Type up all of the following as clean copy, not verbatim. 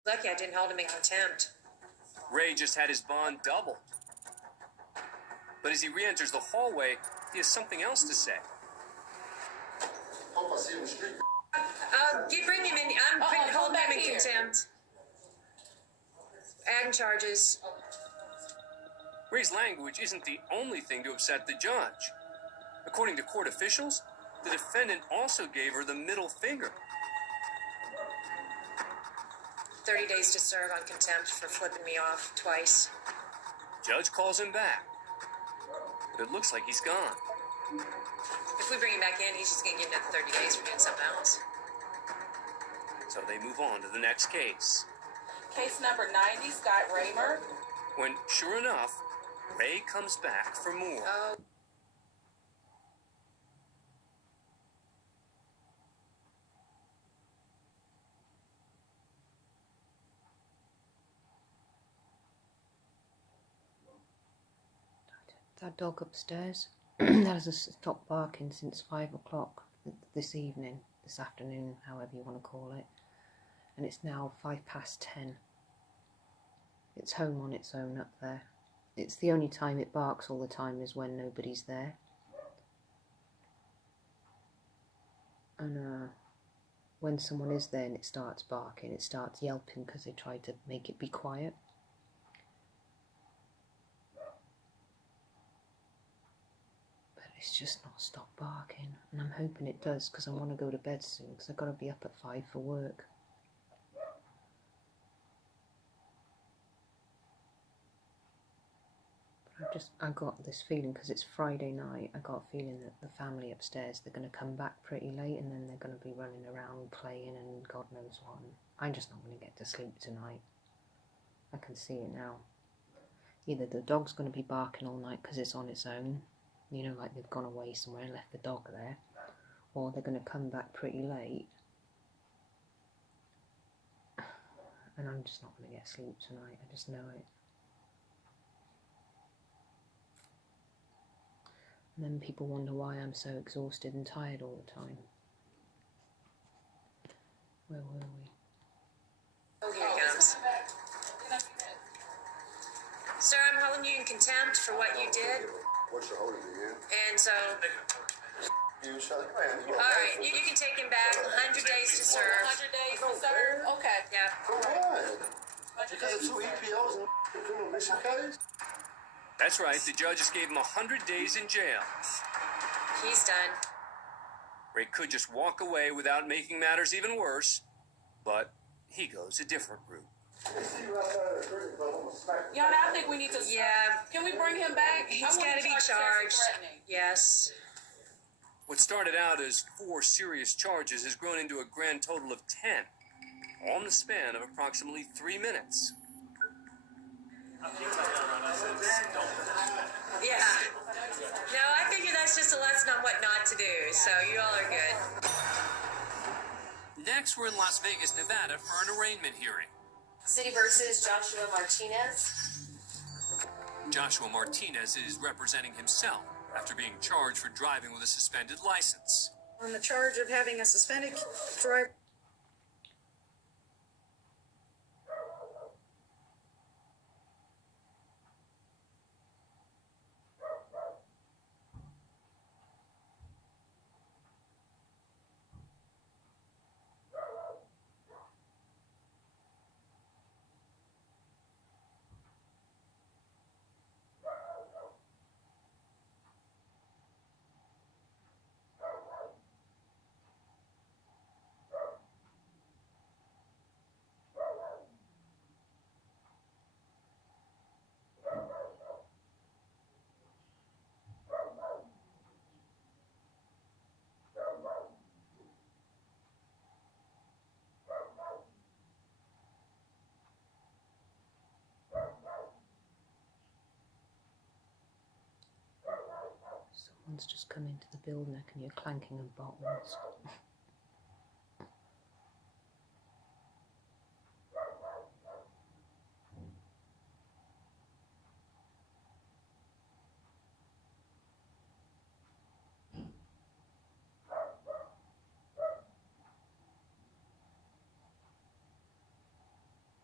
Lucky I didn't hold him in contempt. Ray just had his bond doubled. But as he re-enters the hallway, he has something else to say. Hope I see him in the street. Bring him in. I'm holding him in contempt. Adding charges. Ray's language isn't the only thing to upset the judge. According to court officials, the defendant also gave her the middle finger. 30 days to serve on contempt for flipping me off twice. Judge calls him back, but it looks like he's gone. If we bring him back in, he's just going to get another 30 days for doing something else. So they move on to the next case. Case number 90, Scott Raymer. When, sure enough, Ray comes back for more. Oh. That dog upstairs that has stopped barking since 5 o'clock this afternoon, however you want to call it. And it's now 10:05. It's home on its own up there. It's the only time it barks all the time is when nobody's there. And when someone is there and it starts barking, it starts yelping because they try to make it be quiet. But it's just not stopped barking, and I'm hoping it does because I want to go to bed soon because I've got to be up at 5 for work. I got this feeling because it's Friday night. I got a feeling that the family upstairs, they're going to come back pretty late and then they're going to be running around playing and God knows what. I'm just not going to get to sleep tonight. I can see it now. Either the dog's going to be barking all night because it's on its own, you know, like they've gone away somewhere and left the dog there, or they're going to come back pretty late and I'm just not going to get sleep tonight. I just know it. And then people wonder why I'm so exhausted and tired all the time. Where were we? Oh, here he comes. Sir, I'm holding you in contempt for what you did. What's your holding me in? And so, You shut it, man. all right, you can take him back. 100 days to serve. 100 days to serve? Okay. Yeah. For what? Because of 2 EPOs and criminal mission case? That's right, the judge just gave him 100 days in jail. He's done. Ray could just walk away without making matters even worse, but he goes a different route. Yana, I think we need to... Yeah. Can we bring him back? He's got to be charged. Yes. What started out as 4 serious charges has grown into a grand total of 10, all in the span of approximately 3 minutes. Yeah. No, I figure that's just a lesson on what not to do, so you all are good. Next, we're in Las Vegas, Nevada for an arraignment hearing. City versus Joshua Martinez. Joshua Martinez is representing himself after being charged for driving with a suspended license. On the charge of having a suspended driver. Someone's just come into the building, I can hear clanking of bottles.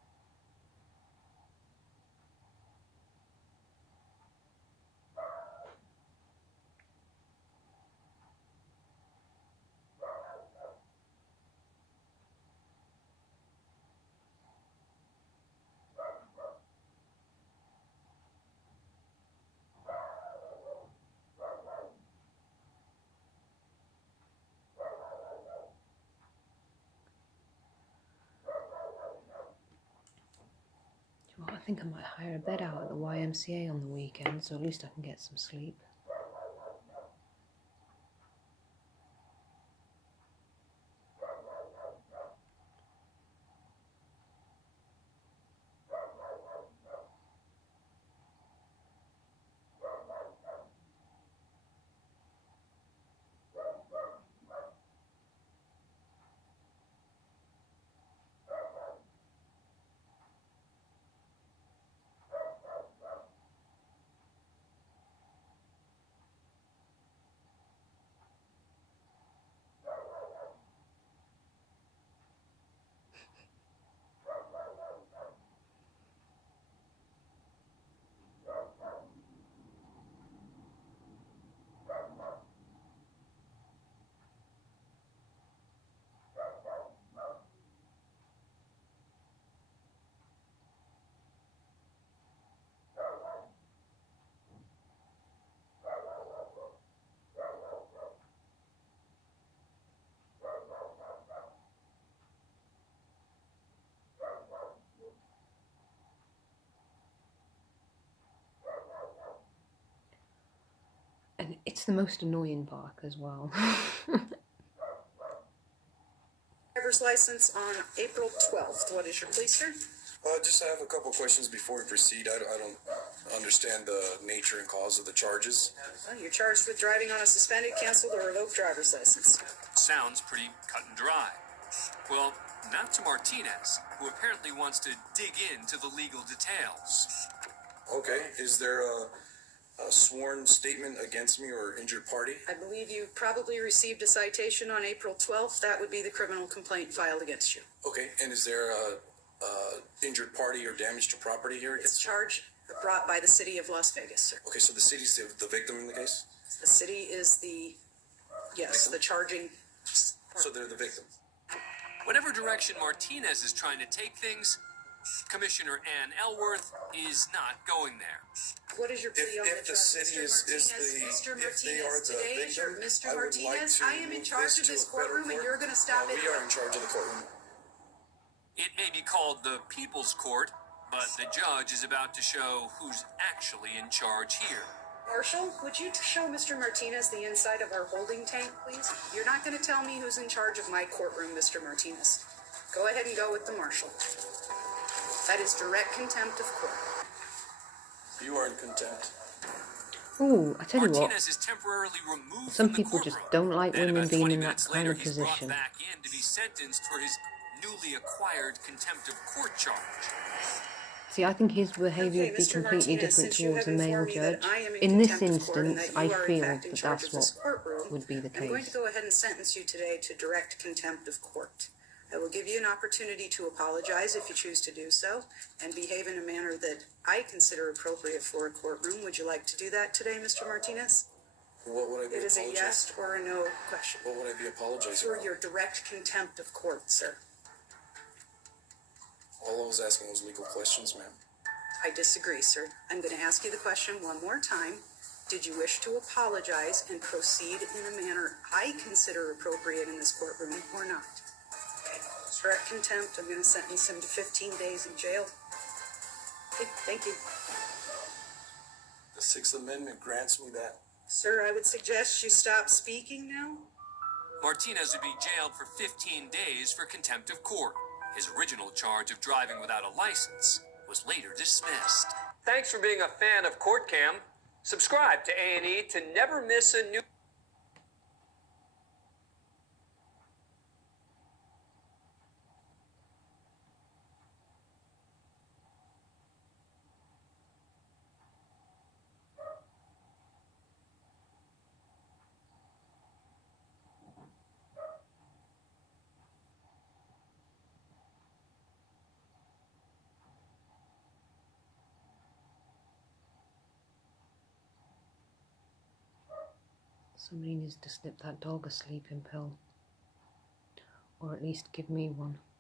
think I might hire a bed out at the YMCA on the weekend, so at least I can get some sleep. And it's the most annoying bark as well. Driver's license on April 12th. What is your plea, sir? Just I have a couple questions before we proceed. I don't understand the nature and cause of the charges. Well, you're charged with driving on a suspended, canceled, or revoked driver's license. Sounds pretty cut and dry. Well, not to Martinez, who apparently wants to dig into the legal details. Okay, is there a sworn statement against me or injured party? I believe you probably received a citation on April 12th. That would be the criminal complaint filed against you. Okay, and is there a injured party or damage to property here? It's charged brought by the city of Las Vegas, sir. Okay, so the city's the victim in the case? The city is the charging part. So they're the victim. Whatever direction Martinez is trying to take things, Commissioner Ann Elworth is not going there. What is your plea on If the city is Mr. the, if they are Martinez, the today is your victim, Mr. I would like Martinez, to I am in move charge of to this a federal courtroom and court. you're going to stop it. We are in charge of the courtroom. It may be called the People's Court, but the judge is about to show who's actually in charge here. Marshal, would you show Mr. Martinez the inside of our holding tank, please? You're not going to tell me who's in charge of my courtroom, Mr. Martinez. Go ahead and go with the marshal. That is direct contempt of court. You are in contempt. Ooh, I tell you what, Martinez is temporarily removed some from the people just courtroom. don't like Then women about being 20 in that minutes kind later, of he's brought position. back in to be sentenced for his newly acquired contempt of court charge. See, I think his behaviour Okay, would be Mr. completely Martinez, different since you towards a have male informed me that judge. I am In this contempt of court and instance, that I you are, in feel fact, in that charge that's of this what courtroom, would be the I'm going to case. go ahead and sentence you today to direct contempt of court. I will give you an opportunity to apologize if you choose to do so and behave in a manner that I consider appropriate for a courtroom. Would you like to do that today, Mr. Martinez? What would I be It is a apologizing? yes or a no question. What would I be apologizing For for? your direct contempt of court, sir. All I was asking was legal questions, ma'am. I disagree, sir. I'm going to ask you the question one more time. Did you wish to apologize and proceed in a manner I consider appropriate in this courtroom or not? Okay. Direct contempt, I'm going to sentence him to 15 days in jail. Okay, thank you. The Sixth Amendment grants me that. Sir, I would suggest you stop speaking now. Martinez would be jailed for 15 days for contempt of court. His original charge of driving without a license was later dismissed. Thanks for being a fan of Court Cam. Subscribe to A&E to never miss a new... Somebody needs to slip that dog a sleeping pill. Or at least give me one.